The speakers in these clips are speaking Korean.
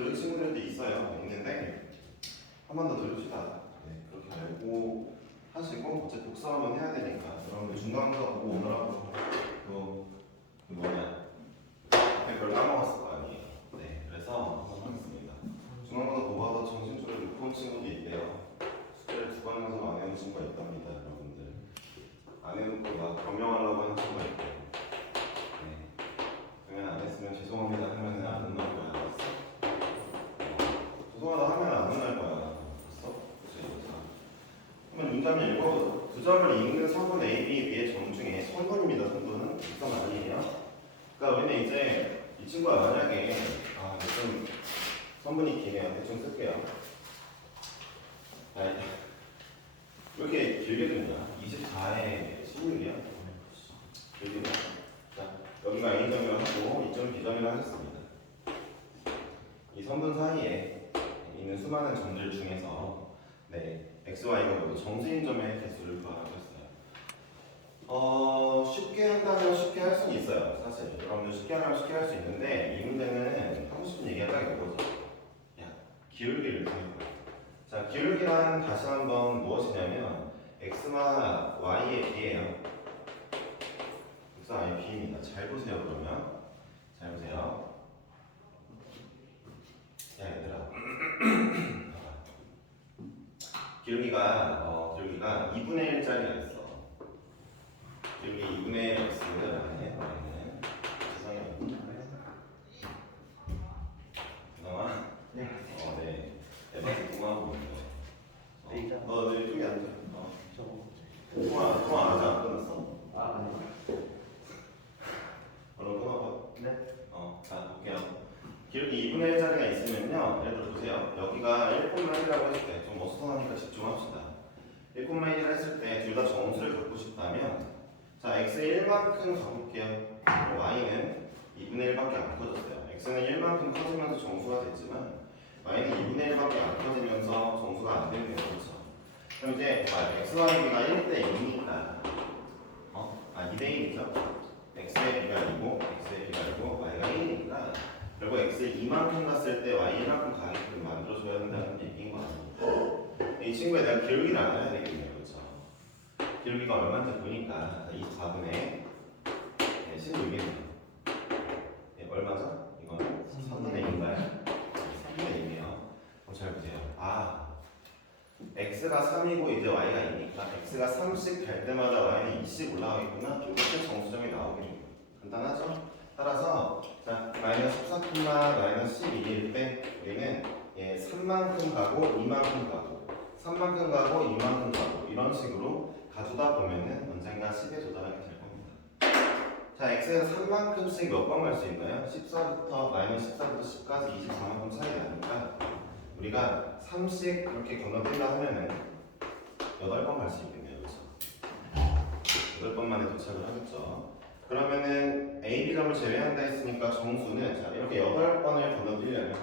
들은 친구들도 있어요. 있는데 한 번 더 들읍시다. 네, 그렇게 알고 하시고 어차피 복사 한번 해야 되니까 여러분들 중간고사 보고 오느라고 그 뭐냐 앞에 걸 까먹었을 거 아니에요. 네, 그래서 한번 하겠습니다. 중간고사 보고 하다 정신줄을 놓고 온 친구도 있대요. 숙제를 2번 연속 안 해온 친구가 있답니다. 여러분들 안 해놓고 막 변명하려고 하는 친구가 있대요. 네, 그러면 안 했으면 죄송합니다 하면은 안 혼날 거야. 알았어? 죄송하다 하면 안 혼날 거야. 알았어? 그치? 그러면 문장을 읽어. 두 점을 읽는 선분 A, B 위의 점 중에 선분입니다. 선분은 직선 아니에요. 그러니까 우리는 이제 이 친구가 만약에 좀 선분이 기네요. 대충 쓸게요. 왜 이렇게 길게 듣냐? 24에 16이야? 길게 자, 여기가 A점이라 하고 이점이 B점이라 하겠습니다. 이 선분 사이에 있는 수많은 점들 중에서 X, Y가 모두 정수인 점의 개수를 구하라고 했어요. 쉽게 한다면 쉽게 할 수는 있어요. 사실 여러분들 쉽게 하면 쉽게 할 수 있는데 이 문제는 하고 싶은 얘기가 딱 이거죠. 기울기를 구해요. 자, 기울기란 다시 한번 무엇이냐면 X와 Y의 비예요. X와 Y의 비입니다. 잘 보세요. 그러면 잘 보세요. 야 얘들아 기울기가 2분의 1짜리가 있어. 기울기 2분의 1 X를 안에 세상에 그나마 네. 에바스 통화하고 있는 거. 네, 여기 앉아. 통화 아직 안 끝났어? 아니요. 얼른 끊어봐. 네. 자, 볼게요. 기울기 2분의 1짜리가 있으면요. 예를 들어 보세요. 여기가 1,1이라고 했을 때, 좀 어수선하니까 집중합시다. 1,1을 했을 때 둘 다 정수를 갖고 싶다면, 자, x의 1만큼 가볼게요. y는 2분의 1밖에 안 커졌어요. x는 1만큼 커지면서 정수가 됐지만, y는 2분의 1밖에 안 커지면서 정수가 안 됐네요. 그렇죠? 그럼 이제 x, y가 1대 2니까, 2대 1이죠? x의 b가 아니고 y가 1이니까 결국 x에 2만큼 갔을 때 y 1만큼 가게끔 만들어줘야 된다는 얘기인 거 아니에요? 이 친구에 대한 기울기를 알아야 되겠네요. 그렇죠? 기울기가 얼마인지 보니까 24분의 16이네요. 얼마죠? 이거는 3분의 2인가요? 3분의 2네요. 그럼 잘 보세요. x가 3이고 이제 y가 2니까 x가 3씩 갈 때마다 y는 2씩 올라가겠구나. 이렇게 정수점이 나오겠네요. 간단하죠? 따라서 자 마이너스 14, 마이너스 12일 때 우리는 3만큼 가고 2만큼 가고 3만큼 가고 2만큼 가고 이런 식으로 가주다 보면은 언젠가 10에 도달하게 될 겁니다. 자 x에서 3만큼씩 몇 번 갈 수 있나요? 14부터 마이너스 14부터 10까지 24만큼 차이 나니까 우리가 3씩 그렇게 건너뛴다 하면은 8번 갈 수 있겠네요. 그렇죠? 8번만에 도착을 하겠죠. 그러면은 A, B점을 제외한다 했으니까 정수는 자 이렇게 8번을 건너뛰려면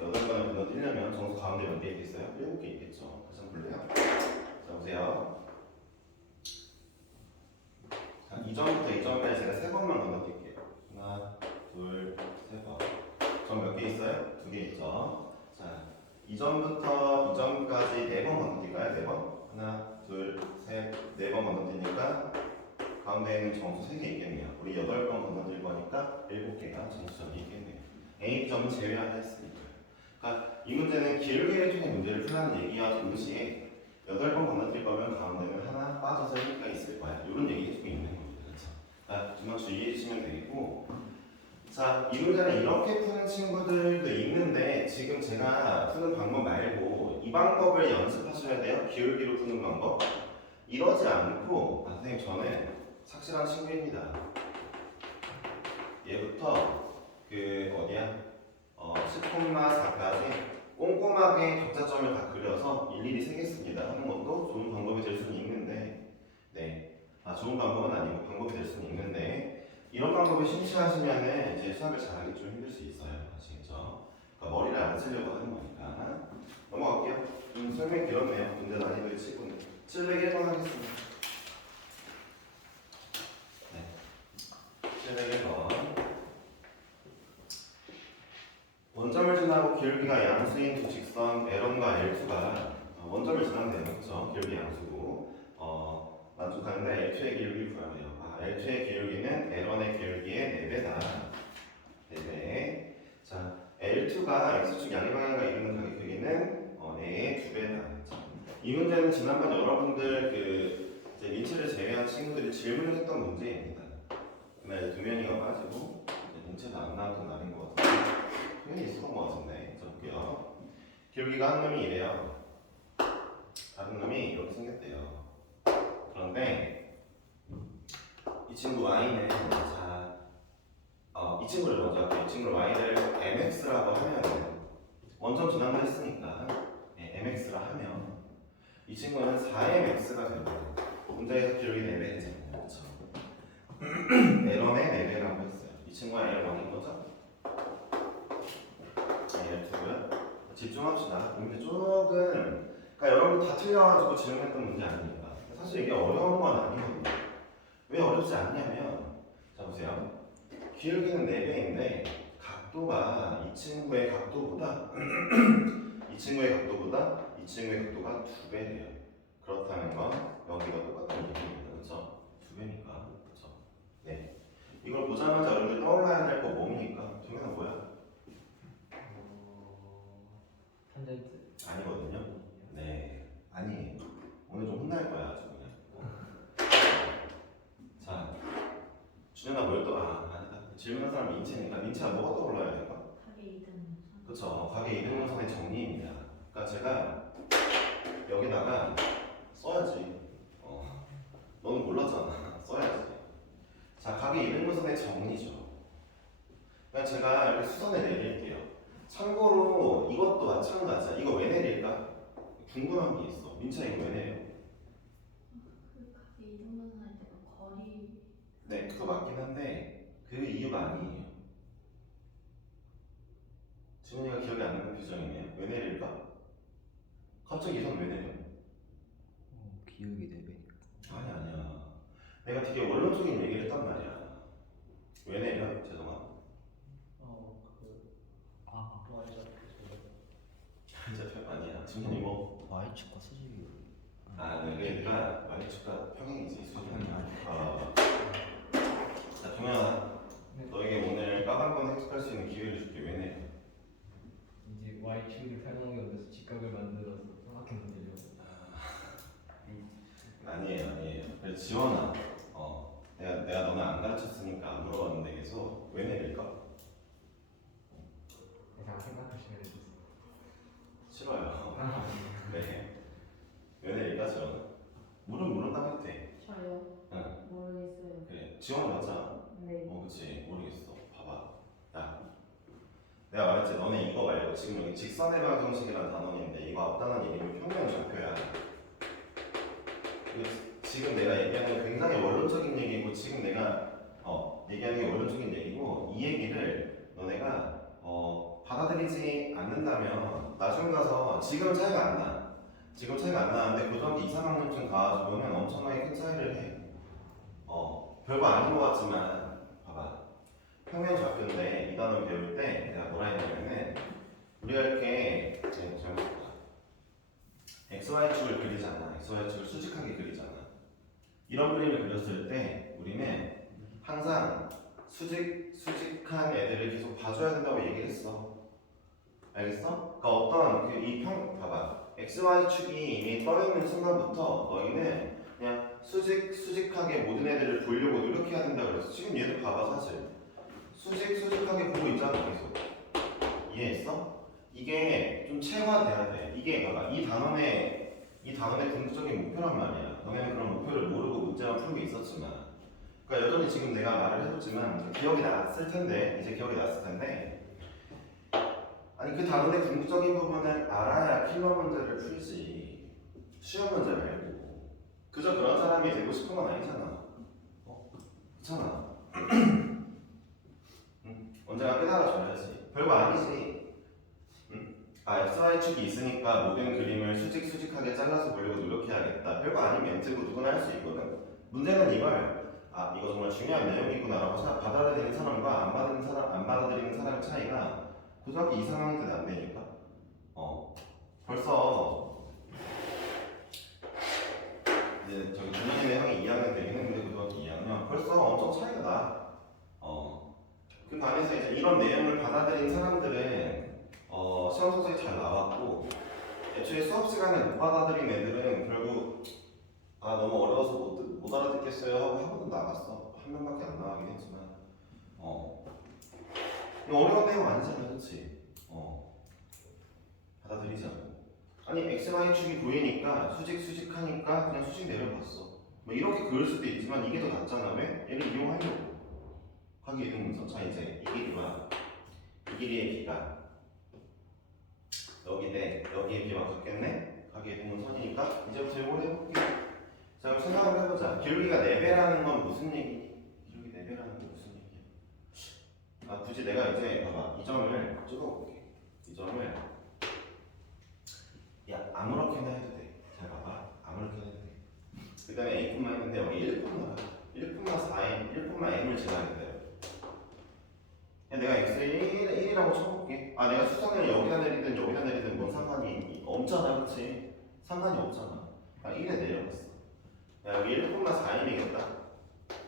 8번을 건너뛰려면 정수 가운데 몇 개 있겠어요? 7개 있겠죠. 다시 한번 볼래요? 자 보세요. 자 2점부터 2점까지 제가 3번만 건너뛸게요. 하나, 둘, 3번. 점 몇 개 있어요? 2개 있죠. 자 2점부터 2점까지 4번 건너뛸까요? 4번? 하나, 둘, 셋, 4번 건너뛰니까 가운데 있는 정수 3개 있겠네요. 우리 8번 건너뛸 거니까 7개가 정수점이 있겠네요. A점은 제외하다 했으니까. 그러니까 이 문제는 기울기를 통해 문제를 풀라는 얘기와 동시에 8번 건너뛸 거면 가운데는 하나 빠져서 1개가 있을 거야. 이런 얘기 해주고 있는 겁니다. 그렇죠? 그러니까 좀만 주의해 주시면 되겠고 자, 이 문제는 이렇게 푸는 친구들도 있는데 지금 제가 푸는 방법 말고 이 방법을 연습하셔야 돼요. 기울기로 푸는 방법. 이러지 않고 선생님 저는 착실한 친구입니다. 얘부터 그 어디야? 10,4까지 꼼꼼하게 격자점을 다 그려서 일일이 세겠습니다 하는 것도 좋은 방법이 될 수는 있는데 좋은 방법은 아니고 방법이 될 수는 있는데 이런 방법을 심취하시면은 이제 수학을 잘하기 좀 힘들 수 있어요. 아시겠죠? 그러니까 머리를 안 쓰려고 하는 거니까 넘어갈게요. 설명이 길었네요. 문제 난이도의 치고는 701번 하겠습니다. 701번 기울기가 양수인 두 직선 L1과 L2가 원점을 지난대요. 그렇죠? 기울기 양수고 만족하는데 L2의 기울기를 구하래요. L2의 기울기는 L1의 기울기의 4배다. 4배. 자, L2가 X축 양의 방향과 이루는 각의 크기는 A의 2배다. 이 문제는 지난번 여러분들 이제 민치를 제외한 친구들이 질문을 했던 문제입니다. 그날 두 명이가 빠지고 민치도 안 나왔던 날인 것 같은데 당연히 있었던 것 같은데. 자, 볼게요. 기울기가 한 놈이 이래요. 다른 놈이 이렇게 생겼대요. 그런데 이 친구 Y는 이 친구를 먼저 할게요. 이 친구를 Y를 MX라고 하면 원점 지난다 했으니까 MX라 하면 이 친구는 4MX가 되고 문제에서 기울기 4배잖아요. 그렇죠? L1의 4배라고 했어요. 이 친구가 L1인 거죠? L2고요. 집중합시다. 문제 조금 그러니까 여러분 다 틀려가지고 질문했던 문제 아닙니다. 사실 이게 어려운 건 아니거든요. 왜 어렵지 않냐면 자 보세요. 기울기는 4배인데 각도가 이 친구의 각도보다 이 친구의 각도가 2배래요. 그렇다는 건 여기가 똑같은 얘기입니다. 그렇죠? 2배니까. 그렇죠? 네. 이걸 보자마자 여러분들 떠올라야 될 거 뭡니까? 정현아 뭐야? 탄젠트. 아니거든요. 네. 아니에요. 오늘 좀 혼날 거야 아주 그냥. 자, 준현아 뭘 또? 아니다. 질문한 사람 민채니까 민채가 뭐가 떠올라야 될까? 각의 이등분선. 그렇죠. 각의 이등분선의 정리입니다. 그러니까 제가 여기다가 써야지. 너는 몰랐잖아. 써야지. 자, 각의 이등분선의 정리죠. 그냥 제가 이렇게 수선을 내릴게요. 참고로 이것도 마찬가지야. 이거 왜 내릴까? 궁금한 게 있어. 민채 이거 왜 내려? 그 각의 이등분선 할 때는 거리. 네, 그거 맞긴 한데 그 이유가 아니에요. 지훈이가 기억이 안 나는 표정이네요. 왜 내릴까? 갑자기 이 선 왜 내려? 기울기 4배니까. 아니야. 내가 되게 원론적인 얘기를 했단 말이야. 왜 내려? 죄송합니다. 진짜 별 아니야. 지훈이 뭐? Y축과 수직이. 네. 그러니까 Y축과 평행이지. 자, 동현아. 너에게 오늘 까방권 획득할 수 있는 기회를 줄게. 왜 내려? 이제 Y축을 사용하면서 직각을 만들어서 삼각형 되려. 아니에요. 그래서 지원아. 내가 너는 안 가르쳤으니까 안 물어봤는데 계속 왜 내릴까? 그냥 생각하시면 되겠어요. 싫어요. 네. 왜 내릴까 지원아? 모른다고 해도 돼. 저요? 응. 모르겠어요. 그래. 지원이 맞잖아. 네. 그치. 모르겠어. 봐봐. 야. 내가 말했지. 너네 이거 말고 지금 여기 직선의 방정식이라는 단원인데 이거 앞단원 이름이 평면좌표야. 지금 내가 얘기하는 건 굉장히 원론적인 얘기고 지금 내가 얘기하는 게 원론적인 얘기고 이 얘기를 너네가 받아들이지 않는다면 나중 가서 지금 차이가 안 나. 지금 차이가 안 나는데 고등학교 2, 3학년쯤 가가지고는 엄청나게 큰 차이를 해. 별거 아닌 것 같지만 봐봐. 평면좌표인데 이 단어 배울 때 내가 뭐라 했냐면은 우리가 이렇게 잘못했다. XY축을 그리잖아. XY축을 수직하게 그리잖아. 이런 그림을 그렸을 때 우리는 항상 수직한 애들을 계속 봐줘야 된다고 얘기를 했어. 알겠어? 그러니까 어떤 봐봐. XY축이 이미 떠있는 순간부터 너희는 그냥 수직하게 모든 애들을 보려고 노력해야 된다고 그랬어. 지금 얘도 봐봐 사실. 수직하게 보고 있잖아 계속. 이해했어? 이게 좀 체화돼야 돼. 이게 봐봐. 이 단원의 궁극적인 목표란 말이야. 너네는 그런 목표를 모르고 문제만 풀고 있었지만, 그러니까 여전히 지금 내가 말을 해줬지만 기억이 났을 텐데, 이제 기억이 났을 텐데, 아니 그 단원의 궁극적인 부분을 알아야 필러 문제를 풀지. 시험 문제 말고. 그저 그런 사람이 되고 싶은 건 아니잖아. 그렇잖아. 언젠가 깨달아줘야지. 별거 아니지. XY축이 있으니까 모든 그림을 수직하게 잘라서 보려고 노력해야겠다. 별거 아닌 멘트고 누구나 할 수 있거든. 문제는 이걸 이거 정말 중요한 내용이구나라고 받아들이는 사람과 안 받아들이는 사람의 차이가 고등학교 2, 3학년 때는 안 되니까. 벌써 이제 저기 준현이네 형이 2학년 되긴 했는데 고등학교 2학년 벌써 엄청 차이가 나. 그 반에서 이제 이런 내용을 받아들인 사람들은 시험 성적이 잘 나왔고 애초에 수업 시간에 못 받아들인 애들은 결국 너무 어려워서 못 알아듣겠어요 하고 학원은 나갔어. 한 명밖에 안 나가긴 했지만 이거 어려운 내용 아니잖아, 그렇지? 받아들이자고. 아니 x, y 축이 보이니까 수직하니까 그냥 수직 내려봤어. 뭐 이렇게 그을 수도 있지만 이게 더 낫잖아. 왜? 얘를 이용하려고. 하기 이동문서. 자 이제 이 길이와 이 길이의 비가 여기인데 여기에 비와 같겠네? 가기 이동문선이니까 이제부터 이걸 해볼게. 자 그럼 생각을 해보자. 기울기가 4배라는 건 무슨 얘기니? 기울기 4배라는 건 무슨 얘기야? 굳이 내가 이제 봐봐 이 점을 찍어볼게. 이 점을 아무렇게나 해도 돼. 잘 봐봐. 아무렇게나 해도 돼. 그 다음에 A뿐만 있는데 여기 1,4m, 1,m을 지나야 돼. 내가 x에 1이라고 쳐볼게. 내가 수선을 여기다 내리든 뭔 상관이 없잖아, 그치? 상관이 없잖아. 1에 내려갔어. 여기 1,4m이겠다.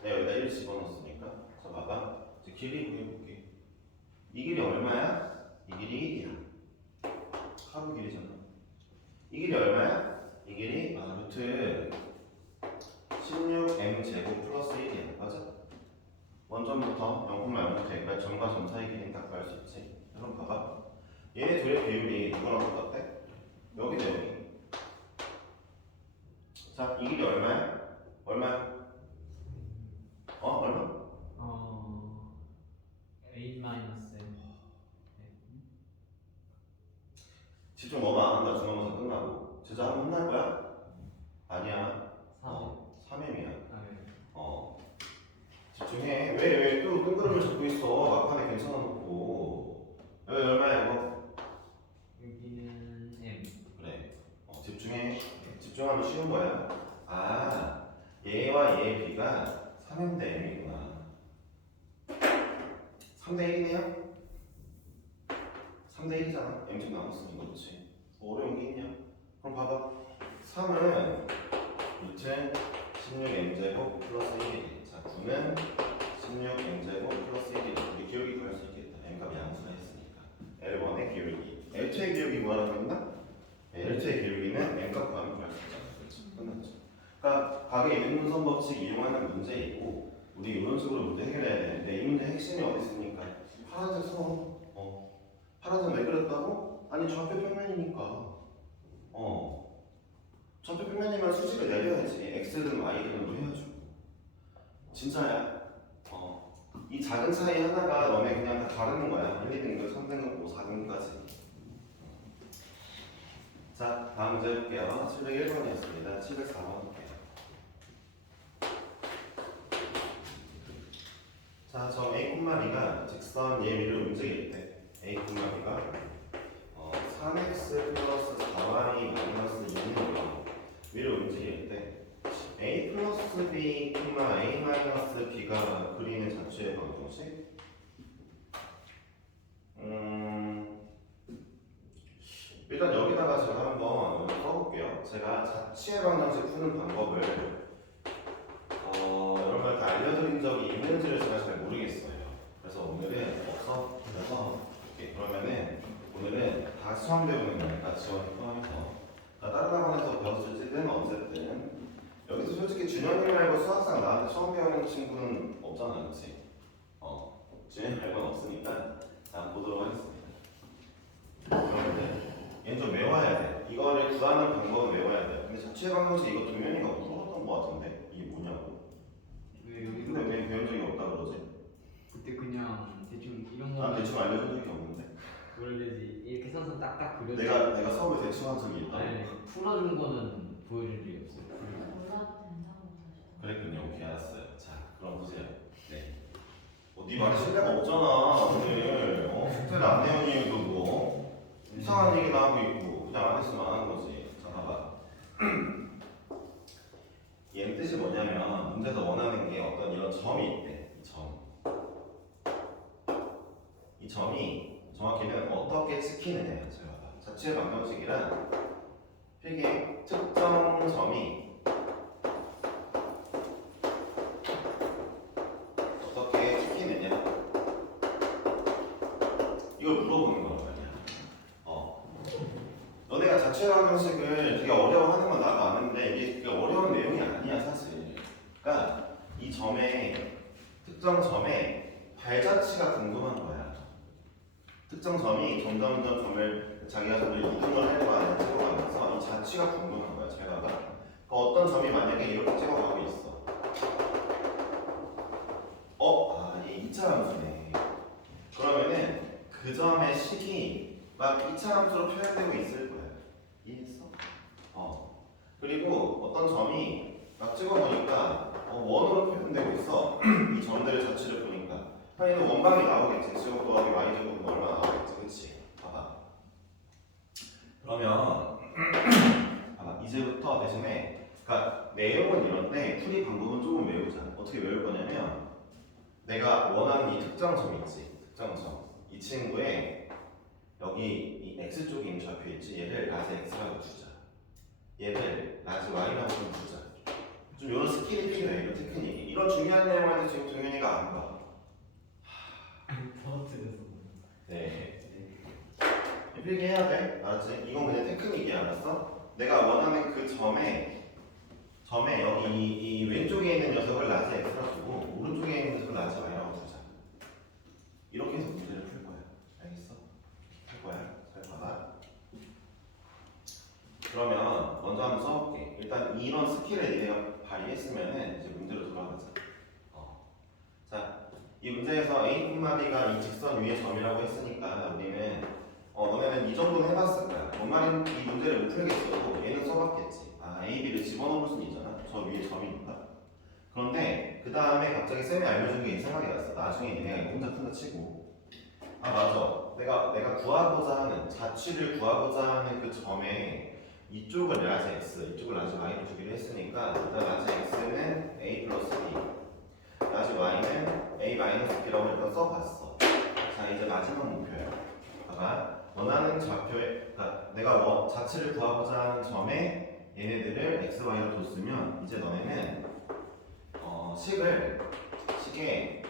내가 여기다 1 집어넣었으니까. 자, 봐봐. 이제 길이 구해볼게. 이 길이 얼마야? 이 길이 1이야. 하루 길이잖아. 이 길이 얼마야? 이 길이 루트 16m 제곱 플러스 1이야. 맞아? 원점부터 0,0부터 여기까지 점과 점 사이 길이는 딱 구할 수 있지. 그럼 봐봐. 얘네 둘의 비율이 누구랑 똑같아? 여기다 여기. 자, 이 길이 얼마야? 얼마야? 얼마? A 마이너스 M. 집중 너무 안 한다. 중간고사 끝나고. 제자 한번 혼날 거야? 아니야. 3M이야. 집중해. 왜 또 뜬구름을 잡고 있어? 막판에 괜찮아 놓고. 여기 얼마야 이거? 여기는 M. 그래. 집중해. 집중하면 쉬운 거야. 얘와 얘의 비가 3M 대 M이구나. 3대 1이네요? 3대 1이잖아. M씩 나눴으니까 그렇지. 어려운 게 있냐? 그럼 봐봐. 3은 루트 16m제곱 플러스 1이지. 자, 9는 16m제곱 플러스 1이지. 우리 기울기 구할 수 있겠다. M값이 양수가 있으니까. L1의 기울기. L2의 기울기 뭐라고 했나? L2의 기울기는 M값 구하면 구할 수 있잖아. 그렇지. 끝났죠. 그러니까 각의 이등분선 법칙 이용하는 문제 있고 우리 이런 식으로 문제 해결해야 되는데 이 문제 핵심이 어디 있습니까? 파란색 선. 파란색 왜 그렸다고? 아니 좌표 평면이니까. 좌표 평면이면 수직을 내려야지. X든 Y든 뭐 해야죠. 진짜야. 이 작은 차이 하나가 너네 그냥 다 가르는 거야. 1, 2등급, 3등급, 5, 4등급까지. 자, 다음 문제 해볼게요. 701번이었습니다. 704번 볼게요. 자, 저 A, B가 직선 얘 위로 움직일 때 A, B가 3x 플러스 4y 마이너스 2는 위로 움직일 때 A 플러스 B, A 마이너스 B가 그리는 자취의 방정식 일단 여기다가 제가 한번 써볼게요. 제가 자취의 방정식 푸는 방법을 여러분한테 알려드린 적이 있는지를 제가 잘 모르겠어요. 그래서 오늘은 그래서 이렇게 그러면은 오늘은 다 수학 배우는 거니까 지원이 포함해서 다른 학원에서 배웠을지는 어쨌든 여기서 솔직히 준영이 말고 수학상 나한테 처음 배우는 친구는 없잖아, 그렇지? 준영이 말고는 없으니까 자 보도록 하겠습니다. 그러면은 얘는 좀 외워야 돼. 이거를 구하는 방법은 외워야 돼. 근데 자취의 방정식 이거 동현이가 물어봤던 거 같은데 이게 뭐냐고. 왜 여기 근데 왜 배운 적이 없다 그러지? 그때 그냥 대충 이런 난 거 대충 알려준 적이 없는데. 원래지 이렇게 선선 딱딱 그려져. 내가 수업을 대충 한 적이 있다. 아니 풀어준 거는 보여준 적이 없어요. 몰라도 된다고 하죠. 그랬군요. 오케이 알았어요. 자 그럼 보세요. 네. 네 말에 신뢰가 없잖아 오늘. 숙제를 안 내온 이유도 뭐 이상한 얘기나 하고 있고 그냥 안 했으면 안 하는 거지. 자 봐봐. 얘는 뜻이 뭐냐면 문제에서 원하는 게 어떤 이런 점이 있대. 이 점이 정확히는 어떻게 찍히느냐. 자, 자취의 방정식이란 필기의 특정 점이 어떻게 찍히느냐 이걸 물어보는 거란 말이야. 너네가 자취의 방정식을 되게 어려워하는 건 나도 아는데 이게 되게 어려운 내용이 아니야 사실. 그러니까 이 점의 특정 점의 발자취가 궁금한 거야. 특정 점이 점점 점을 자기가 점을 이동을 하려고 하는 찍어가면서 이 자취가 궁금한 거야. 잘 봐봐. 어떤 점이 만약에 이렇게 찍어가고 있어. 얘 2차 함수네. 그러면은 그 점의 식이 막 2차 함수로 표현되고 있을 거야. 이해했어? 그리고 어떤 점이 막 찍어보니까 원으로 표현되고 있어. 이 점들의 자취를 보니까 당연히 원방이 나오겠지. 제곱 더하기 y 제곱은 얼마 나오겠지, 그렇지? 봐봐. 그러면 봐봐. 이제부터 대신에 그러니까 내용은 이런데 풀이 방법은 조금 외우자. 어떻게 외울 거냐면 내가 원하는 이 특정 점 있지. 특정 점. 이 친구의 여기 이 x 쪽에 있는 좌표 있지. 얘를 라지 x라고 두자. 얘를 라지 y라고 좀 두자. 좀 이런 스킬이 필요해. 이런 테크닉이. 이런 중요한 내용한테 지금 동현이가 안 봐. 버튼에서. 네. 필기해야 돼. 알았지? 이건 그냥 테크닉이야. 알았어? 내가 원하는 그 점에 여기 이 왼쪽에 있는 녀석을 라지 x라고 두고 오른쪽에 있는 녀석을 라지 y라고 두자. 이렇게 해서 문제를 풀 거야. 알겠어? 풀 거야. 잘 봐봐. 그러면 먼저 한번 써볼게. 일단 이런 스킬을 내가 발휘했으면은 이제 문제로 돌아가자. 자, 이 문제에서 A뿐만 B가 이 직선 위의 점이라고 했으니까 우리는 너네는 이 정도는 해봤을 거야. 뭔 말인 이 문제를 못 풀겠어도 얘는 써봤겠지. A, B를 집어넣을 수는 있잖아. 저 위에 점이니까. 그런데 그 다음에 갑자기 쌤이 알려준 게 생각이 났어. 나중에 얘네가 이거 혼자 푼다 치고. 맞아. 내가 구하고자 하는 자취를 구하고자 하는 그 점에 이쪽을 라지 x, 이쪽을 라지 y로 주기로 했으니까 일단 라지 x는 a 플러스 b, 라지 y는 a 마이너스 b라고 일단 써봤어. 자, 이제 마지막 목표야. 봐봐. 원하는 좌표에, 그러니까 내가 자취를 구하고자 하는 점에 얘네들을 x, y로 뒀으면 이제 너네는 식에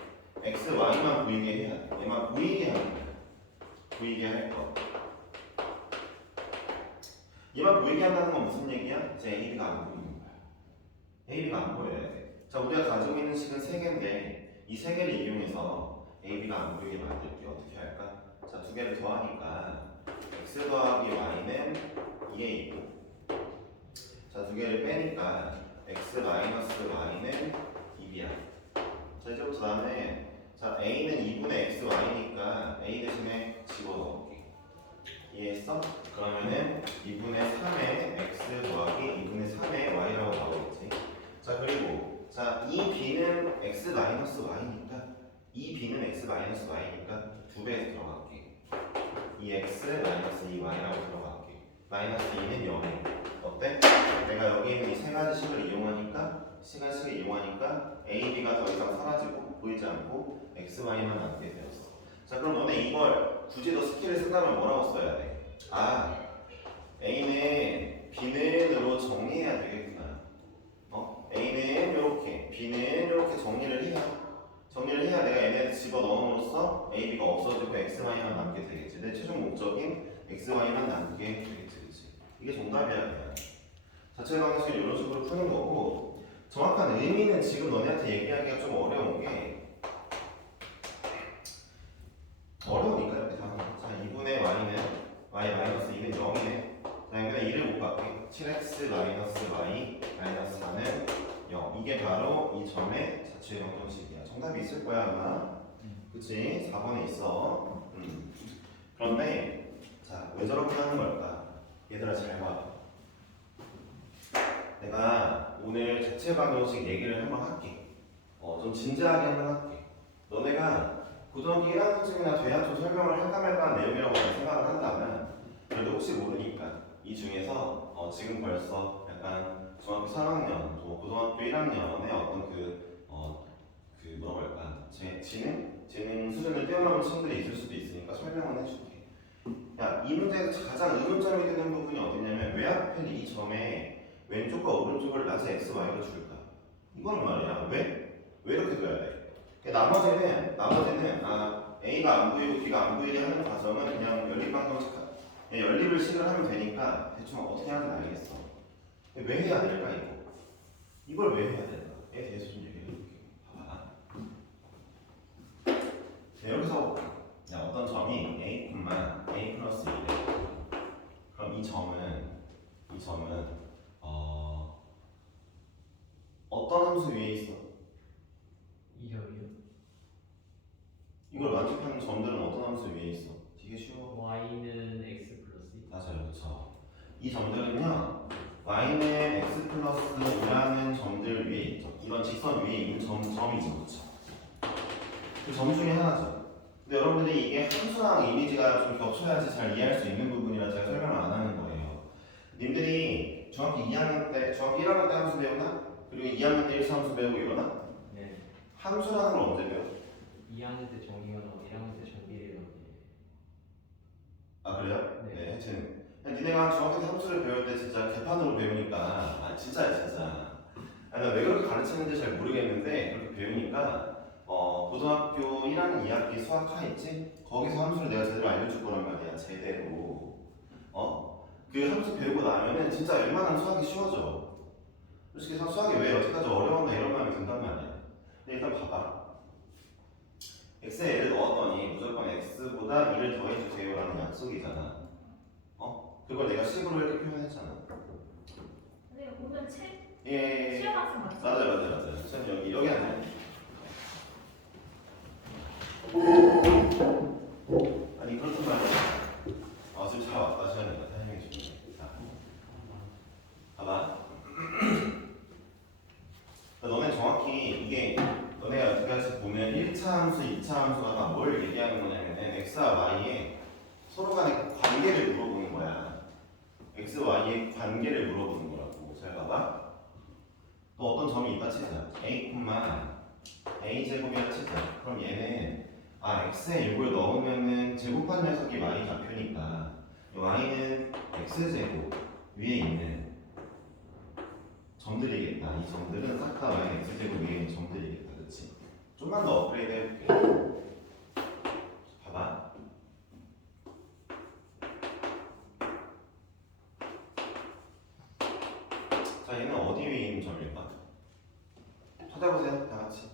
x, y만 보이게 해야 돼. 얘만 보이게 하는 거야. 보이게 할 거. 얘만 보이게 한다는 건 무슨 얘기야? 이제 AB가 안 보이는 거야. AB가 안 보여야 돼. 자, 우리가 가지고 있는 식은 3개인데 이 3개를 이용해서 AB가 안 보이게 만들게. 어떻게 할까? 자, 2개를 더하니까 x 더하기 y는 2에 있고, 자, 2개를 빼니까 x 마이너스 y는 2b야. 자, 이제부터 다음에 자, a는 2분의 x y니까 a 대신에 집어넣을게. 이해했어? 그러면은 2분의 3의 x 더하기 2분의 3의 y라고 나오겠지. 자, 그리고 자, 이 b는 x 마이너스 y니까 이 b는 x 마이너스 y니까 2배에서 들어갈게. 이 x 마이너스 이 y라고 들어갈게. 마이너스 2는 0에 어때? 내가 여기 있는 이 세 가지 식을 이용하니까 시간식을 이용하니까 a, b가 더 이상 사라지고 보이지 않고 x, y만 남게 되었어. 자, 그럼 너네 이걸 굳이 너 스킬을 쓴다면 뭐라고 써야 돼? A는 B는으로 정리해야 되겠구나. A는 이렇게, B는 이렇게 정리를 해야 내가 얘네들 집어넣음으로써 A, B가 없어지고 X, Y만 남게 되겠지. 내 최종 목적인 X, Y만 남게 되겠지. 그치? 이게 정답이야 그냥. 자체 방식을 이런 식으로 푸는 거고, 정확한 의미는 지금 너네한테 얘기하기가 좀 어려운 게 어려우니까 이렇게 다는 거. 자, 2분의 y는 y 마이너스 2는 0이네. 자, 이번에 2를 못 받게 7x 마이너스 y 마이너스 4는 0. 이게 바로 이 점의 자취의 방정식이야. 정답이 있을 거야 아마. 그치? 4번에 있어. 그런데 자, 왜 저렇게 하는 걸까? 얘들아 잘 봐. 내가 오늘 자취의 방정식 얘기를 한번 할게. 좀 진지하게 한번 할게. 너네가 고등학교 1학년쯤이나 돼야 좀 설명을 할까 말까 하는 내용이라고 생각을 한다면 그래도 혹시 모르니까 이 중에서 지금 벌써 약간 중학교 3학년 또 고등학교 1학년의 어떤 뭐라고 할까 재능 수준을 뛰어넘은 친구들이 있을 수도 있으니까 내가 설명을 해줄게. 야, 이 문제에서 가장 의문점이 되는 부분이 어디냐면 왜 하필 이 점에 왼쪽과 오른쪽을 낮에 x, y로 줄까? 이건 말이야. 왜? 왜 이렇게 둬야 돼? 나머지는 a가 안 보이고 b가 안 보이게 하는 과정은 그냥 연립방정식 연립을 식을 하면 되니까 대충 어떻게 하는지 알겠어. 왜 해야 될까 이거? 이걸 왜 해야 될까? 에 대해서 좀 얘기해 볼게. 봐봐. 자, 여기서 야, 어떤 점이 a, a 플러스 1래. 그럼 이 점은 어떤 함수 위에 있어? 2점이요. 이걸 만족하는 점들은 어떤 함수 위에 있어? 되게 쉬워. y는 x 플러스 2. 맞아요, 그렇죠. 이 점들은요, y는 x 플러스 2라는 점들 위에 있죠. 이런 직선 위에 있는 점이죠, 그렇죠. 그 점 중에 하나죠. 근데 여러분들이 이게 함수랑 이미지가 좀 겹쳐야지 잘 이해할 수 있는 부분이라 제가 설명을 안 하는 거예요. 님들이 중학교 2학년 때, 중학교 1학년 때 함수 배우나? 그리고 2학년 때 1차 함수 배우고 이러나? 네. 함수라는 걸 언제 배워? 2학년 때 정의가 나오고 1학년 때 정비례가 아 그래요? 네. 네, 하여튼 니네가 중학교 때 함수를 배울 때 진짜 개판으로 배우니까 진짜야 진짜. 나 왜 그렇게 가르치는지 잘 모르겠는데 그렇게 배우니까 고등학교 1학년 2학기 수학화 있지? 거기서 함수를 내가 제대로 알려줄 거란 말이야 제대로. 그 함수 배우고 나면은 진짜 웬만한 수학이 쉬워져. 솔직히 수학이 왜 여태까지 어려웠나 이런 마음이 든단 말이야. 근데 일단 봐봐. x에 얘를 넣었더니 무조건 x보다 2를 더해주세요 라는 약속이잖아. 그걸 내가 식으로 이렇게 표현했잖아. 근데 오늘 책 예. 시험 학생 맞죠? 맞아요. 전 여기 앉아. 아니 그렇단 말이야. 지금 잘 왔다 시간이다. 타이밍이 좋네. 자, 봐봐. 너네 정확히 이게 너네가 여기까지 보면 1차 함수, 2차 함수가 다 뭘 얘기하는 거냐면 x와 y의 서로 간의 관계를 물어보는 거야. x와 y의 관계를 물어보는 거라고. 잘 봐봐. 또 어떤 점이 있다 치자. a 제곱이라 치자. 그럼 얘는 x에 6을 넣으면은 제곱한 녀석이 y 좌표니까 y는 x제곱 위에 있는 점들이겠다. 이 점들은 싹 다 y는 x제곱 위에 있는 점들이겠다. 그치? 좀만 더 업그레이드 해볼게. 봐봐. 자, 얘는 어디 위에 있는 점일까? 찾아보세요, 다 같이.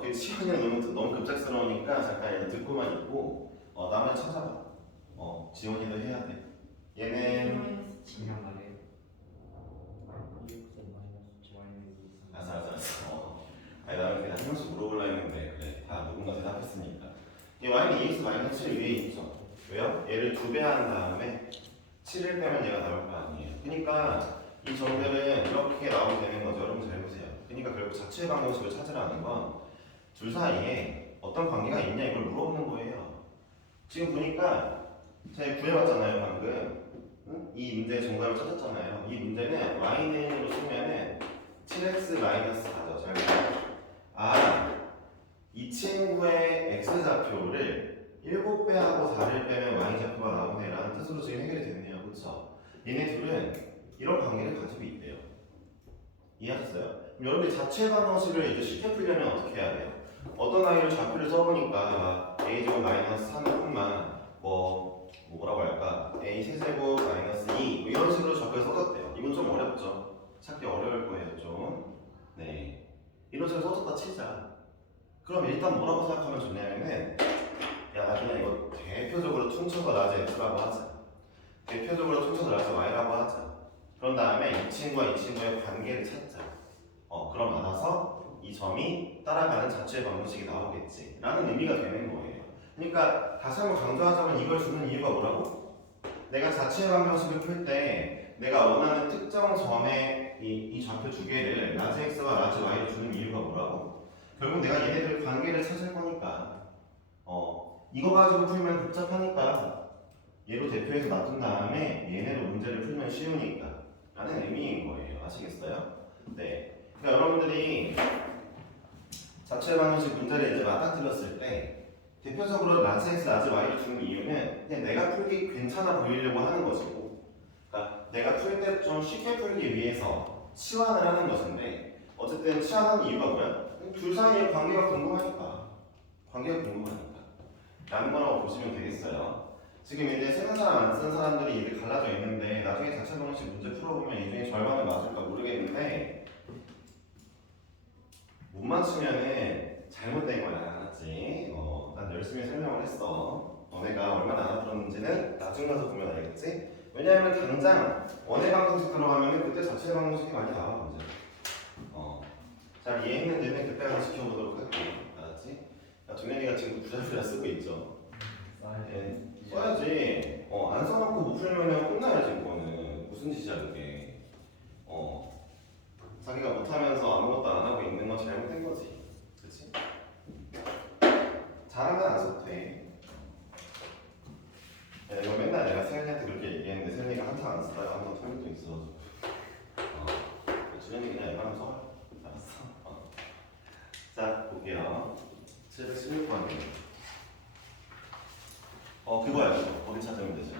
그 시간이 너무 급작스러우니까 잠깐 얘는 듣고만 있고, 나머지 찾아봐. 지원이도 해야 돼. 얘는 그냥 말해요. 알았어. 아니 나는 그냥 한 명씩 물어보려 했는데 그래, 다 누군가 대답했으니까. 이 y는 2x 마이너스 7 위에 있죠. 왜요? 얘를 2배 한 다음에 7을 빼면 얘가 나올 거 아니에요. 그러니까 이 점들은 이렇게 나오게 되는 거죠. 여러분 잘 보세요. 그러니까 결국 자체 방정식을 찾으라는 건 둘 사이에 어떤 관계가 있냐 이걸 물어보는 거예요. 지금 보니까 제가 구해봤잖아요 방금. 이 문제의 정답을 찾았잖아요. 이 문제는 y는으로 쓰면은 7x 마이너스 4죠. 잘 보세요. 이 친구의 x 좌표를 7배하고 4를 빼면 y 좌표가 나오네 라는 뜻으로 지금 해결이 됐네요. 그렇죠? 얘네 둘은 이런 관계를 가지고 있대요. 이해하셨어요? 그럼 여러분이 자체 방정식을 이제 쉽게 풀려면 어떻게 해야 돼요? 어떤 아이를 좌표를 써보니까 a제곱 마이너스 3뿐만 뭐라고 할까? a 세제곱 마이너스 2 이런 식으로 좌표를 써줬대요. 이건 좀 어렵죠? 찾기 어려울 거예요 좀. 네, 이런 식으로 써줬다 치자. 그럼 일단 뭐라고 생각하면 좋냐면은 나 그냥 이거 대표적으로 퉁쳐서 낮에 x라고 하자. 대표적으로 퉁쳐서 낮에 y라고 하자. 그런 다음에 이 친구와 이 친구의 관계를 찾자. 그럼 알아서 이 점이 따라가는 자체 방정식이 나오겠지 라는 의미가 되는 거예요. 그러니까 다시 한번 강조하자면 이걸 주는 이유가 뭐라고? 내가 자체 방정식을 풀 때 내가 원하는 특정 점의 이 좌표 두 개를 라지 x와 라지 y로 주는 이유가 뭐라고? 결국 내가 얘네들 관계를 찾을 거니까 이거 가지고 풀면 복잡하니까 얘로 대표해서 놔둔 다음에 얘네로 문제를 풀면 쉬우니까 라는 의미인 거예요. 아시겠어요? 네. 그러니까 여러분들이 자체 방정식 문제를 이제 맞닥뜨렸을 때 대표적으로 라지 x, 라지 y를 주는 이유는 그냥 내가 풀기 괜찮아 보이려고 하는 것이고, 그러니까 내가 풀 때 좀 쉽게 풀기 위해서 치환을 하는 것인데, 어쨌든 치환하는 이유가 뭐야? 둘 사이의 관계가 궁금하니까. 관계가 궁금하니까. 라는 거라고 보시면 되겠어요. 지금 이제 쓰는 사람 안 쓰는 사람들이 이렇게 갈라져 있는데 나중에 자체 방식 문제 풀어보면 이 중에 절반은 맞을까 모르겠는데 못 맞추면은 잘못된 거야, 알았지? 난 열심히 설명을 했어. 너네가 얼마나 알아들었는지는 나중 가서 보면 알겠지? 왜냐하면 당장 원의 방정식 들어가면은 그때 자체 방정식이 많이 나와 문제. 잘 이해했는지는 그때 가서 지켜보도록 할게. 알았지? 동현이가 지금 부자부자 쓰고 있죠. 써야지. 써야지. 안 써놓고 못 풀면은 혼나야지 그거는. 무슨 짓이야 그게. 자기가 못하면서 아무것도 안 하고 있는 건 잘못된 거지. 그렇지? 잘하면 안 써도 돼. 야, 이거 맨날 내가 세연이한테 그렇게 얘기했는데 세연이가 한참 안 쓰다가 한번 털린 적 있어. 주연이 그냥 이거 하면 써. 알았어. 자, 볼게요. 716번이에요. 그거야, 그거. 거기 찾으면 되죠.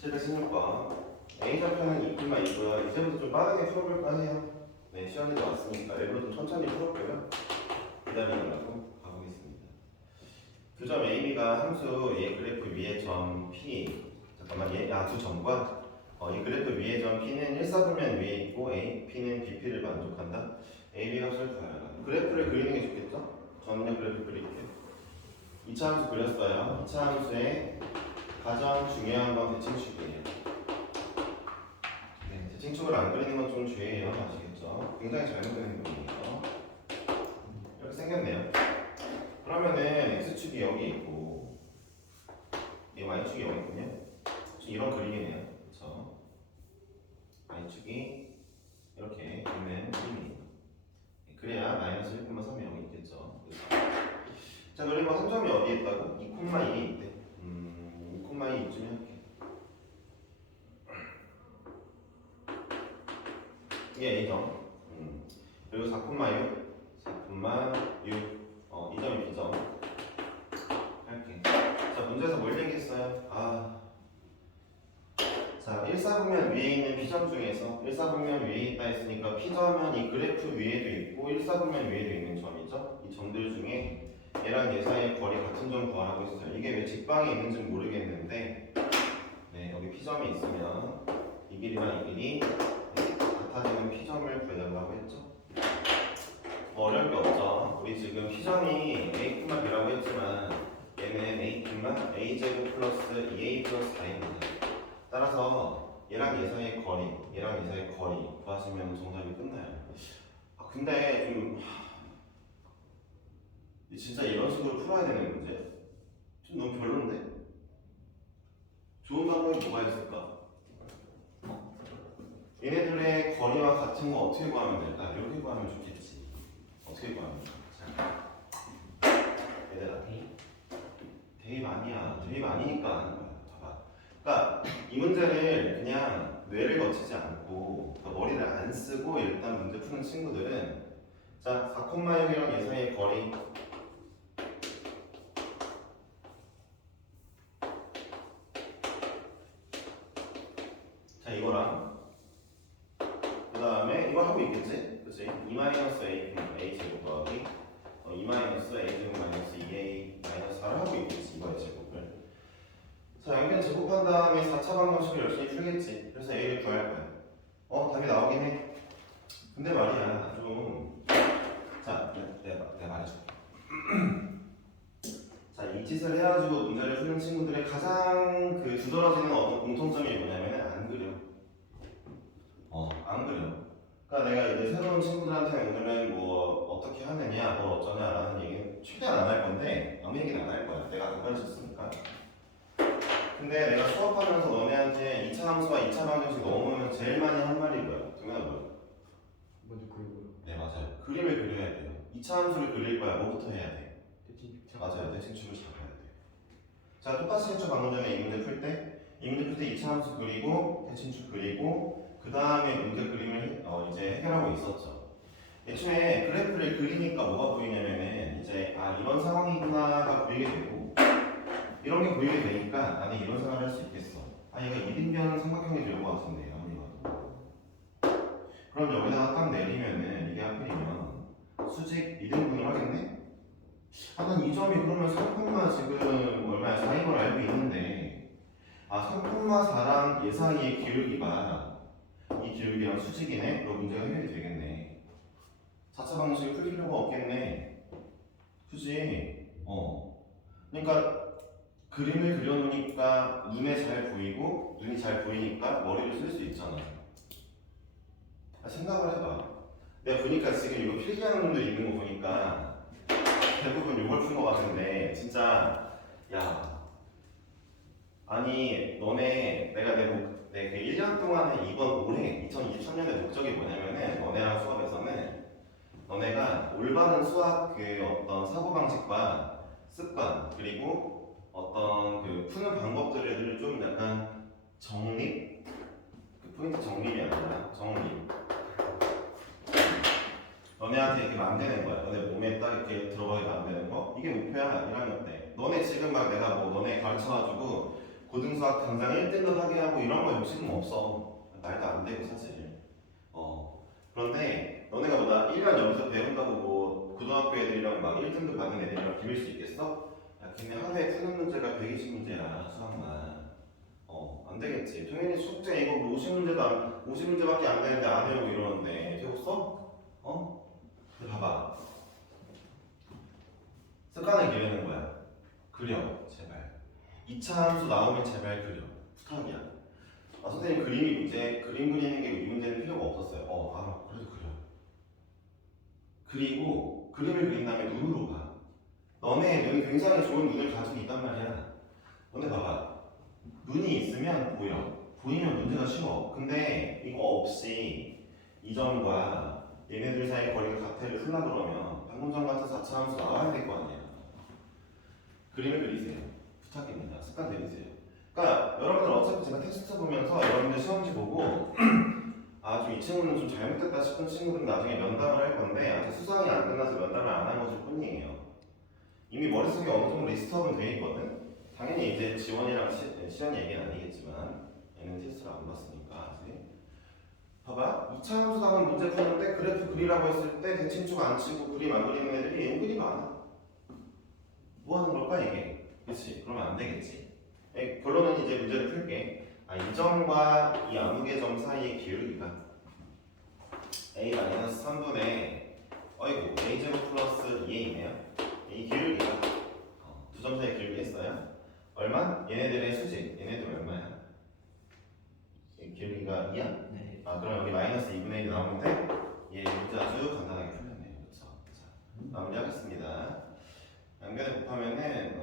716번. A 좌표는 2,2고요. 이제부터 좀 빠르게 풀어볼까 해요. 네, 시간이 왔으니까 일부러 좀 천천히 풀었고요. 기다리느라고 가보겠습니다. 교점 AB가 함수 얘 그래프 위의 점 P. 잠깐만, 두 점과 이 그래프 위의 점 P는 1사분면 위에 있고 A, P는 BP를 만족한다. AB 값을 구하라. 그래프를 그리는 게 좋겠죠? 저는요 그래프 그릴게요. 2차 함수 그렸어요. 2차 함수의 가장 중요한 건 대칭축이에요. 네, 대칭축을 안 그리는 건 좀 죄예요. 아시겠죠? 굉장히 잘못된 행동이에요. 이렇게 생겼네요. 그러면은 x축이 여기 있고 이 y축이 여기 있군요. 이런 그림이네요. 그렇죠? y축이 이렇게 있는 그림이에요. 그래야 마이너스 1,3이 여기 있겠죠. 자, 그리고 한 점이 어디에 있다고? 2,2에 있대. 2,2 이쯤에 할게. 이게 A점. 그리고 4,6, 4,6. 이 점이 B점. 할게. 자, 문제에서 뭘 얘기했어요? 자, 1사분면 위에 있는 B점 중에서 1사분면 위에 있다 했으니까 P점은 이 그래프 위에도 있고 1사분면 위에도 있는 점이죠. 이 점들 중에 얘랑 얘 사이의 거리 같은 점 구하라고 했어요. 이게 왜 직방에 있는지 모르겠는데 네, 여기 P점이 있으면 이 길이랑 이 길이 같아지는 P점을 구해달라고 했죠. 어려울 게 없죠. 우리 지금 P점이 A,B라고 했지만 얘는 A,A제곱 플러스 2A 플러스 4입니다. 따라서 얘랑 얘 사이의 거리, 얘랑 얘 사이의 거리 구하시면 정답이 끝나요. 근데 좀 진짜 이런 식으로 풀어야 되는 문제? 좀 너무 별론데? 좋은 방법이 뭐가 있을까? 얘네들의 거리와 같은 거 어떻게 구하면 될까? 이렇게 구하면 좋겠지. 어떻게 구하면 좋을까? 얘들아, 대입 아니야. 대입 아니니까 하는 거야. 봐봐. 그러니까 이 문제를 그냥 뇌를 거치지 않고 그러니까 머리를 안 쓰고 일단 문제 푸는 친구들은 자, 4,6이랑 얘 사이의 거리 자, 이거랑 그 다음에 이거 하고 있겠지? 그치? 2-a 제곱 더하기 2-a 제곱 마이너스 2a 마이너스 4를 하고 있겠지. 이거의 제곱을 자, 여기는 제곱한 다음에 4차 방정식을 열심히 풀겠지. 그래서 a를 구할 거야. 답이 나오긴 해. 근데 말이야 좀 자, 내가 말해줄게. 자, 이 짓을 해가지고 문제를 푸는 친구들의 가장 그 두드러지는 어떤 공통점이 뭐냐면 안 그려. 안 그려. 그러니까 내가 이제 새로운 친구들한테 오늘은 뭐 어떻게 하느냐, 뭐 어쩌냐라는 얘기는 최대한 안 할 건데 아무 얘기는 안 할 거야. 내가 안 가르쳤으니까. 근데 내가 수업하면서 너네한테 2차 함수와 2차 방정식 넣으면 제일 많이 한 말이 뭐야? 동현아 뭐야? 먼저 그리고요. 네, 맞아요. 그림을 그려야 돼요. 2차 함수를 그릴 거야. 뭐부터 해야 돼? 대칭축. 맞아요. 대칭축을 잡아야 돼. 자, 똑같이 했죠. 방금 전에 이 문제 풀 때. 이 문제 풀 때 2차 함수 그리고 대칭축 그리고 그 다음에 문제 그림을 이제 해결하고 있었죠. 애초에 그래프를 그리니까 뭐가 보이냐면은 이제 이런 상황이구나가 보이게 되고 이런 게 보이게 되니까 나는 이런 생각을 할 수 있겠어. 아 얘가 1인변 삼각형이 될 것 같은데 아무리 봐도. 그럼 여기다가 딱 내리면은 이게 하필이면 수직 2등분을 하겠네? 아 난 이 점이 그러면 3콤마 지금 얼마야 4인 걸 알고 있는데 아 3콤마 4랑 얘 사이의 기울기가 이 기울기랑 수직이네? 그럼 문제가 해결이 되겠네. 4차 방식을 풀 필요가 없겠네. 그지? 그러니까 그림을 그려놓으니까 눈에 잘 보이고 눈이 잘 보이니까 머리를 쓸 수 있잖아. 아, 생각을 해봐. 내가 보니까 지금 이거 필기하는 분들 있는 거 보니까 대부분 이걸 푼 거 같은데 진짜 야 아니 너네 내가 내 그 1년 동안에 이번 올해 2023년의 목적이 뭐냐면은 너네랑 수업에서는 너네가 올바른 수학 그 어떤 사고방식과 습관 그리고 어떤 그 푸는 방법들을 좀 약간 정립 그 포인트 정립이 아니라 정립 너네한테 이렇게 만드는 거야. 너네 몸에 딱 이렇게 들어가게 만드는 거. 이게 목표야. 1학년 때. 너네 지금 막 내가 뭐 너네 가르쳐가지고 고등수학 당장 1등급 하게 하고 이런 거 욕심은 없어. 말도 안 되고 사실. 그런데 너네가 뭐 나 1년 여기서 배운다고 뭐 고등학교 애들이랑 막 1등급 받은 애들이랑 비빌 수 있겠어? 야, 걔네 하루에 푸는 문제가 120문제야. 수학만. 안 되겠지. 당연히 숙제 이거 뭐 50문제밖에 안 되는데 안 외우고 이러는데 배웠어? 근데 봐봐. 습관을 기르는 거야. 그려, 제발. 2차 함수 나오면 제발 그려. 부탁이야. 아, 선생님 그림 그리는 게 이 문제는 필요가 없었어요. 그래도 그려. 그리고 그림을 그린 다음에 눈으로 봐. 너네 눈이 굉장히 좋은 눈을 가지고 있단 말이야. 너네 봐봐. 눈이 있으면 보여. 보이면 문제가 쉬워. 근데 이거 없이 이 점과 얘네들 사이 거리가 같아를 풀라 그러면 방금 전 같은 4차 함수 나와야 될 거 아니야. 그림을 그리세요. 부탁입니다. 습관 들이세요. 그러니까 여러분들 어차피 제가 텍스트 보면서 여러분들 시험지 보고 좀 이 친구는 좀 잘못됐다 싶은 친구들은 나중에 면담을 할 건데 아직 수상이 안 끝나서 면담을 안 한 것일 뿐이에요. 이미 머릿속에 어느 정도 리스트업은 돼 있거든. 당연히 이제 지원이랑 시연 얘기는 아니겠지만 얘는 테스트를 안 봤으니까 아직. 봐봐. 2차 함수 나온 문제 푸는데 그래프 그리라고 했을 때 대칭축 안 치고 그림 안 그리는 애들이 은근히 많아. 뭐 하는 걸까 이게? 그치? 그러면 안 되겠지. 결론은 이제 문제를 풀게. 이 점과 이 암흑의 점 사이의 기울기가 a-3분의 a제곱 플러스 2a네요. 이 기울기가 두 점 사이의 기울기 했어요. 얼마? 얘네들의 수직. 얘네들 얼마야? 이 기울기가 2야? 네. 그럼 여기 마이너스 2분의 1이 나오는데 얘 문제 아주 간단하게 풀렸네요. 그렇죠? 자, 마무리하겠습니다. 양변에 곱하면은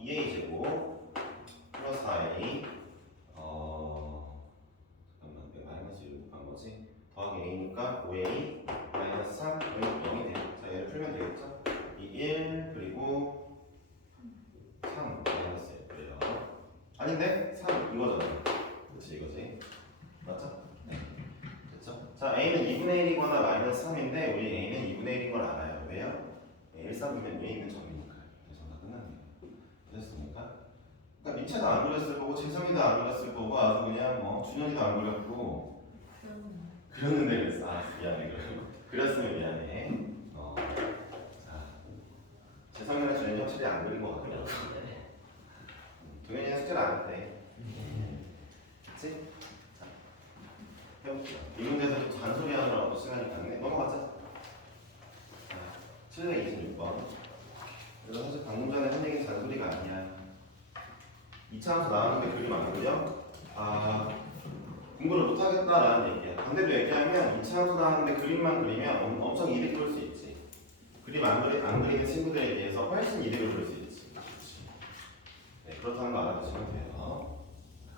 2a 제곱 플러스 4a 잠깐만 내가 마이너스 1을 곱한 거지 더하기 a니까 5a 마이너스 3 0이 돼요. 자 얘를 풀면 되겠죠? 이 1 그리고 3 마이너스 1 그래요. 아닌데? 3 이거잖아. 그렇지 이거지 맞죠? 네 됐죠? 자 a는 2분의 1이거나 마이너스 3인데 우리 a는 2분의 1인 걸 알아요. 왜요? 1, 3이면 위에 있는 점이니까. 그래서 다 끝났네요. 됐습니까? 그러니까 민채도 안 그렸을 거고 재성이도 안 그렸을 거고 아주 그냥 뭐 준현이도 안 그렸고 그렸는데 그랬어. 미안해. 그렸으면 미안해. 자 재성이랑 준현이 확실히 안 그린 거 같아요. 동현이는 숙제를 안 했대. 그치? 자 해볼게요. 이 문제에서 좀 잔소리 하느라고 시간이 갔네. 넘어가자. 726번. 그래서 사실 방금 전에 한 얘기는 잔소리가 아니야. 2차 함수 나왔는데 그림 안 그려? 공부를 못하겠다라는 얘기야. 반대로 얘기하면 2차 함수 나왔는데 그림만 그리면 엄청 이득 볼 수 있지. 그림 안 그리는 친구들에 비해서 훨씬 이득을 볼 수 있지. 네, 그렇다는 거 알아두시면 돼요.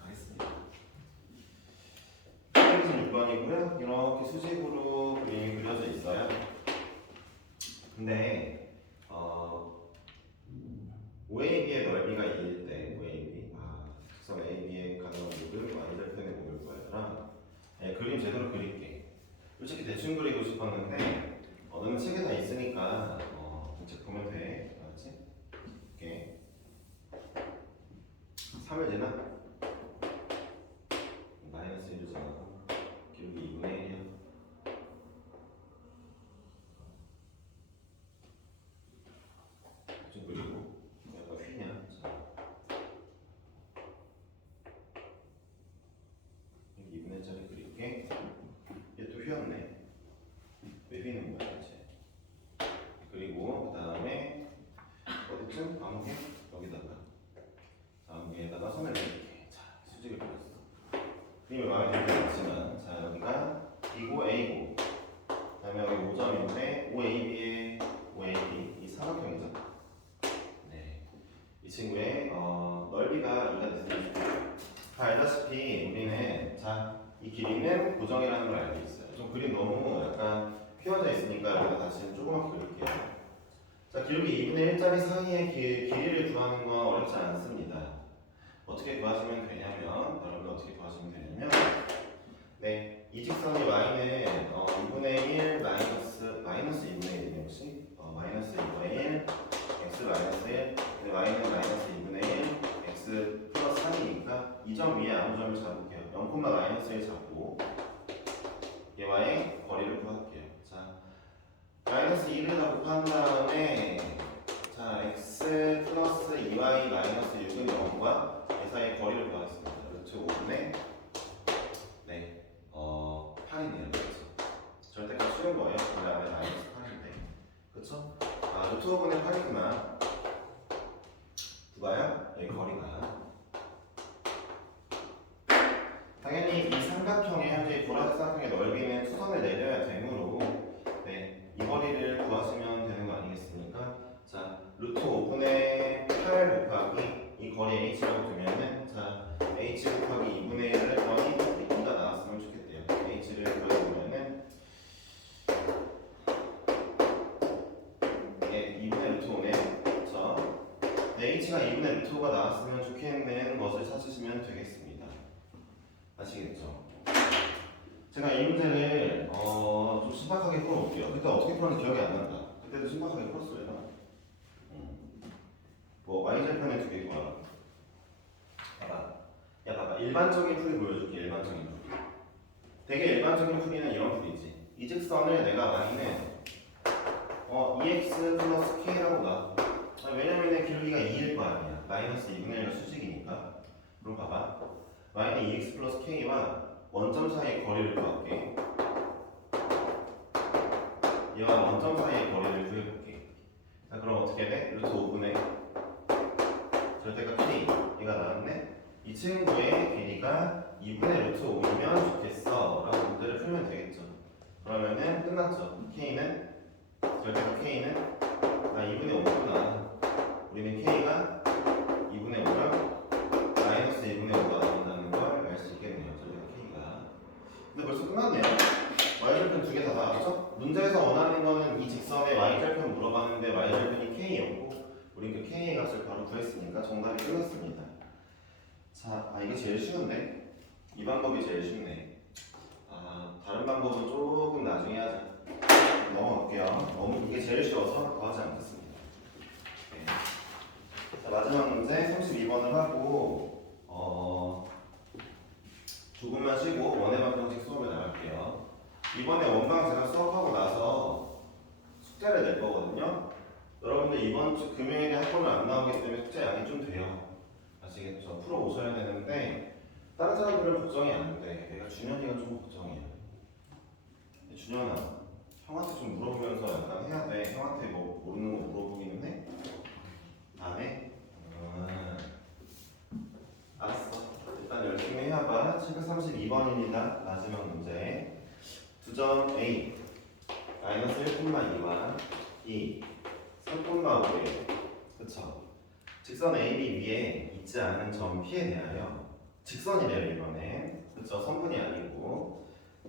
가겠습니다. 726번이고요. 이렇게 수직으로 그림이 그려져 있어요. 근데 OAB의 넓이가 2일 때 OAB 그래서 AB의 가능한 y절편에 모일 거야. 그림 제대로 그릴게. 솔직히 대충 그리고 싶었는데 너는 책에 다 있으니까 이제 보면 돼. 알았지? 이렇게 3을 되나? 마이너스 1이잖아. 기울기 2분의 1이야. 좀 그리고 약간 휘냐? 자, 여기 2분의 1짜리 그릴게. 얘 또 휘었네. 왜 휘는 거야, 대체? 그리고 그 다음에 어디쯤? 아무개 여기다가 아무개에다가 선을 그릴게. 자, 수직을 그렸어. 그림을 마음에 들지 않지만, 자 여기가 B고 A고, 그다음에 여기 5점인데 OAB의 OAB 이 삼각형이죠. 네, 이 친구의 넓이가 2가 됐습니다. 다 알다시피 우리는 이 길이는 고정이라는 걸 알고 있어요. 좀 그림 너무 약간 휘어져 있으니까 여기다 다시 조그맣게 그릴게요. 자, 기울기 2분의 1짜리 사이의 길이를 구하는 건 어렵지 않습니다. 어떻게 구하시면 되냐면, 여러분 어떻게 구하시면 되냐면, 네, 이 직선이 y는 2분의 1 마이너스 2분의 1이네 혹시? 마이너스 2분의 1 x 마이너스 1 근데 y는 마이너스 2분의 1 x 플러스 3이니까 이 점 위에 아무 점을 잡을게요. 0, 마이너스 1 잡고 얘와의 거리를 구할게요. 자, 마이너스 2를 곱한 다음에 자 x 플러스 2y 마이너스 6은 0과 이 사이의 거리를 구하겠습니다. 루트 5분의 8이네요. 그렇죠? 절대값 쉬운 거예요. 원래 안에 마이너스 8인데 그쵸? 아 루트 5분의 8이구나. 누가요? 여기 거리가 당연히 이 삼각형의 현재 보라색 삼각형의 넓이는 수선을 내려야 되므로 이 거리를 구하시면 되는 거 아니겠습니까? 자, 루트 5분의 8 곱하기 이 거리 h라고 두면은 자, h 곱하기 2분의 1을 했더니 2가 나왔으면 좋겠대요. h를 그려보면은 2분의 루트 5네. 그렇죠? h가 2분의 루트 5가 나왔으면 좋겠는 것을 찾으시면 되겠습니다. 아시겠죠? 제가 이 문제를 좀 신박하게 풀어볼게요. 그때 어떻게 풀었는지 기억이 안 난다. 그때도 신박하게 풀었어요. 뭐 y절편에 두 개 구하라. 봐봐. 일반적인 풀이 보여줄게. 일반적인 풀. 되게 일반적인 풀이는 이런 풀이지. 이 직선을 내가 y는 2x 플러스 k라고 놔. 왜냐면 길이가 2일 거 아니야. 마이너스 2분의 1가 수직이니까. 그럼 봐봐. y는 2x 플러스 k와 원점 사이의 거리를 구할게. 얘와 원점 사이의 거리를 구해볼게. 자, 그럼 어떻게 돼? 루트 5분의 절대값 k 얘가 나왔네. 이 친구의 길이가 2분의 루트 5면 좋겠어 라고 문제를 풀면 되겠죠. 그러면은 끝났죠. k는 절대값 k는 2분의 5구나. 우리는 k가 2분의 5랑 마이너스 2분의 5가 나온다는 걸 알 수 있겠네요. 절대값 k가. 근데 벌써 끝났네요. y절편 두 개 다 나왔죠? 문제에서 원하는 거는 이 직선의 y절편 물어봤는데 y절편이 k였고 우리 그 k의 값을 바로 구했으니까 정답이 끝났습니다. 자, 이게 제일 쉬운데? 이 방법이 제일 쉽네. 다른 방법은 조금 나중에 하자. 넘어갈게요. 너무 이게 제일 쉬워서 더 하지 않겠습니다. 네. 자, 마지막 문제 32번을 하고 조금만 쉬고 원의 방정식 수업에 나갈게요. 이번에 원방 제가 수업하고 나서 숙제를 낼 거거든요. 여러분들 이번 주 금요일에 학원을 안 나오기 때문에 숙제 양이 좀 돼요. 아시겠죠? 풀어 오셔야 되는데 다른 사람들은 걱정이 안 돼. 내가 준현이가 좀 걱정이야. 준현아, 형한테 좀 물어보면서 약간 해야 돼. 형한테 뭐 모르는 거 물어보기는 해? 안 해? 알았어. 일단 열심히 해봐. 732번입니다. 마지막 문제. 두점 A 마이너스 1,2와 B 3,5예요. 그쵸? 직선 AB 위에 있지 않은 점 P에 대하여 직선이래요 이번에. 그쵸? 선분이 아니고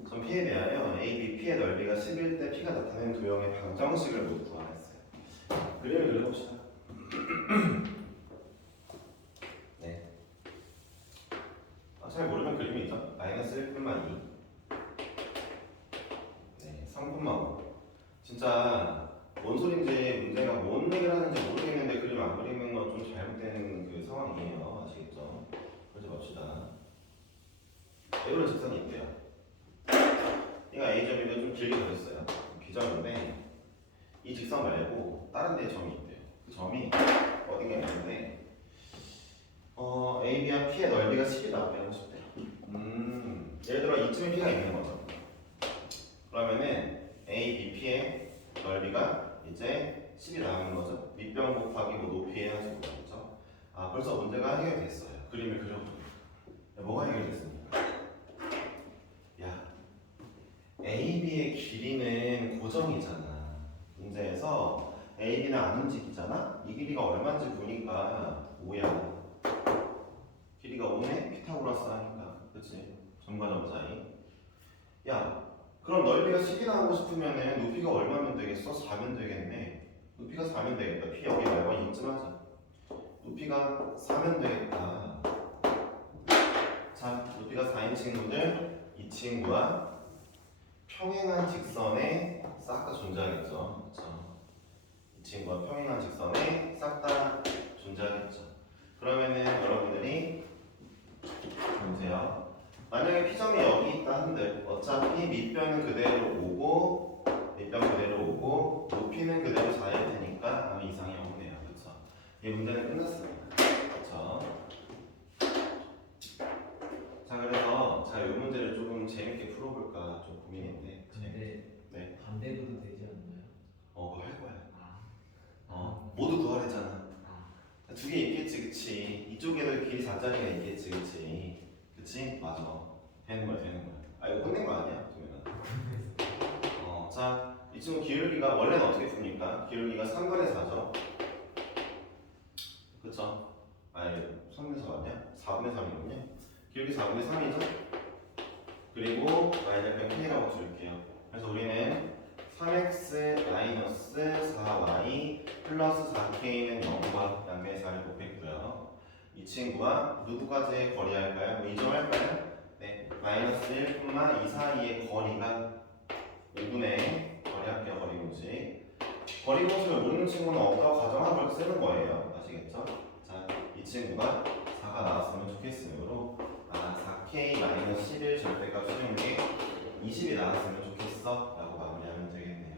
점 P에 대하여 AB, P의 넓이가 11대 P가 나타내는 도형의 방정식을 모두 구하랬어요. 그림을 그려봅시다. 네. 잘 모르면 그림이죠. 마이너스 1,2 네, 3,5 진짜 뭔 소린지 문제가 뭔 얘기를 하는지 모르겠는데 그림 안 그리는 건 좀 잘못된 그 상황이에요. 아시겠죠? 이런 직선이 있대요. 얘가 A점인데 좀 길게 그렸어요. B점인데 이 직선 말고 다른 데 점이 있대요. 그 점이 어디가 있는데 AB와 P의 넓이가 10이 나오고 싶대요. 예를 들어 이쯤에 P가 있는 거죠. 그러면은 A, B, P의 넓이가 이제 10이 나오는 거죠. 밑변 곱하기 뭐 높이 해가지고 그렇죠. 아 벌써 문제가 해결됐어요. 그림을 그려보니까 뭐가 해결됐습니까? 야 AB의 길이는 고정이잖아. 문제에서 AB는 안 움직이잖아. 이 길이가 얼마인지 보니까 5야. 길이가 5네? 피타고라스 하니까 그치? 점과 점 사이. 야 그럼 넓이가 10이 나오고 싶으면은 높이가 얼마면 되겠어? 4면 되겠네. 높이가 4면 되겠다. P 여기 말고 이쯤 하자. 높이가 4면 되겠다. 자, 높이가 4인 친구들 이 친구와 평행한 직선에 싹 다 존재하겠죠. 그렇죠? 이 친구와 평행한 직선에 싹 다 존재하겠죠. 그러면은 여러분들이 보세요. 만약에 P점이 여기 있다 한들 어차피 밑변은 그대로 오고 밑변 그대로 오고 높이는 그대로 4일 테니까 아무 이상이 없네요. 그렇죠? 이 문제는 끝났습니다. 그렇죠? 자 그래서 이 문제를 조금 재밌게 풀어볼까 좀 고민인데 근데 네. 반대로도 되지 않나요? 그거 할 거야. 아. 모두 구하랬잖아. 아. 두 개 있겠지 그치? 이쪽에도 길이 4짜리가 있겠지 그치? 그치? 맞아. 되는 거야. 아 이거 혼낸 거 아니야? 자, 이 친구 기울기가 원래는 어떻게 풉니까? 기울기가 3분의 4죠. 그쵸? 아니 3분의 4 아니야? 4분의 3이군요. 기울기 4분의 3이죠? 그리고 y좌편 k라고 줄게요. 그래서 우리는 3x 마이너스 4y 플러스 4k는 0과 양변의 4를 곱했고요. 이 친구와 누구까지의 거리 할까요? 뭐 2점 할까요? 네, 마이너스 1, 2 사이의 거리가 5분의 거리 할게요. 거리 공식. 거리 공식을 모르는 친구는 없다고 가정하고 쓰는 거예요. 아시겠죠? 자, 이 친구가 4가 나왔으면 좋겠으므로 4k-11 절대값 수용이 20이 나왔으면 좋겠어 라고 마무리하면 되겠네요.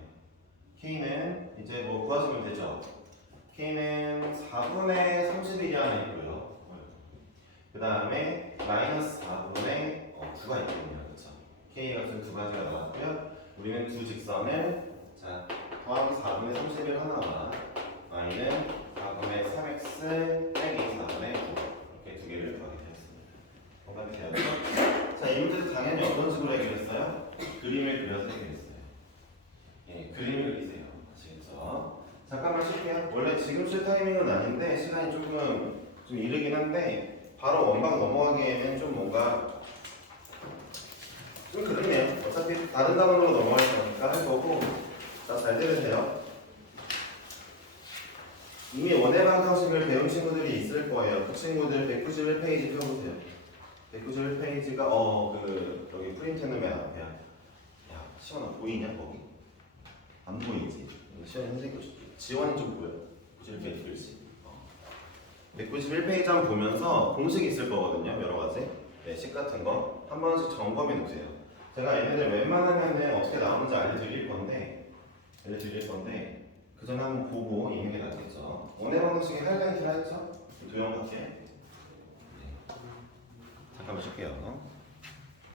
k는 이제 뭐 구하시면 되죠. k는 4분의 31이 있고요. 그 다음에 마이너스 4분의 9가 있거든요. 그렇죠? k 값은 두 가지가 나왔고요. 우리는 두 직선을 자 더하기 4분의 31 하나와 y는 4분의 3x 빼기 4분의 9 이렇게 두 개를 더하게 되었습니다. 공감이 되었죠? 자, 이 문제도 당연히 어떤 식으로 해결했어요? 그림을 그려서 해결했어요. 예, 그림을 그리세요. 아시겠죠? 잠깐만 쉴게요. 원래 지금 쉴 타이밍은 아닌데 시간이 조금 좀 이르긴 한데 바로 원방 넘어가기에는 좀 뭔가 좀 그렇네요. 어차피 다른 단원으로 넘어갈 거니까 할 거고. 자, 잘 들으세요. 이미 원의 방정식을 배운 친구들이 있을 거예요. 그 친구들 191페이지 펴보세요. 191페이지가 여기 프린트는 맨 앞에야. 야, 시원아 보이냐 거기? 안 보이지? 시원이 선생님 지원이 좀 보여. 91페이지 글씨. 191페이지 한번 보면서 공식이 있을 거거든요. 여러 가지. 네, 식 같은 거 한 번씩 점검해 놓으세요. 제가 얘네들 웬만하면은 어떻게 나오는지 알려드릴 건데 그 전에 한번 보고 있는 게 낫겠죠. 원의 방정식이 하이라이트를 했죠? 도형 같게. 잠깐만 쉴게요.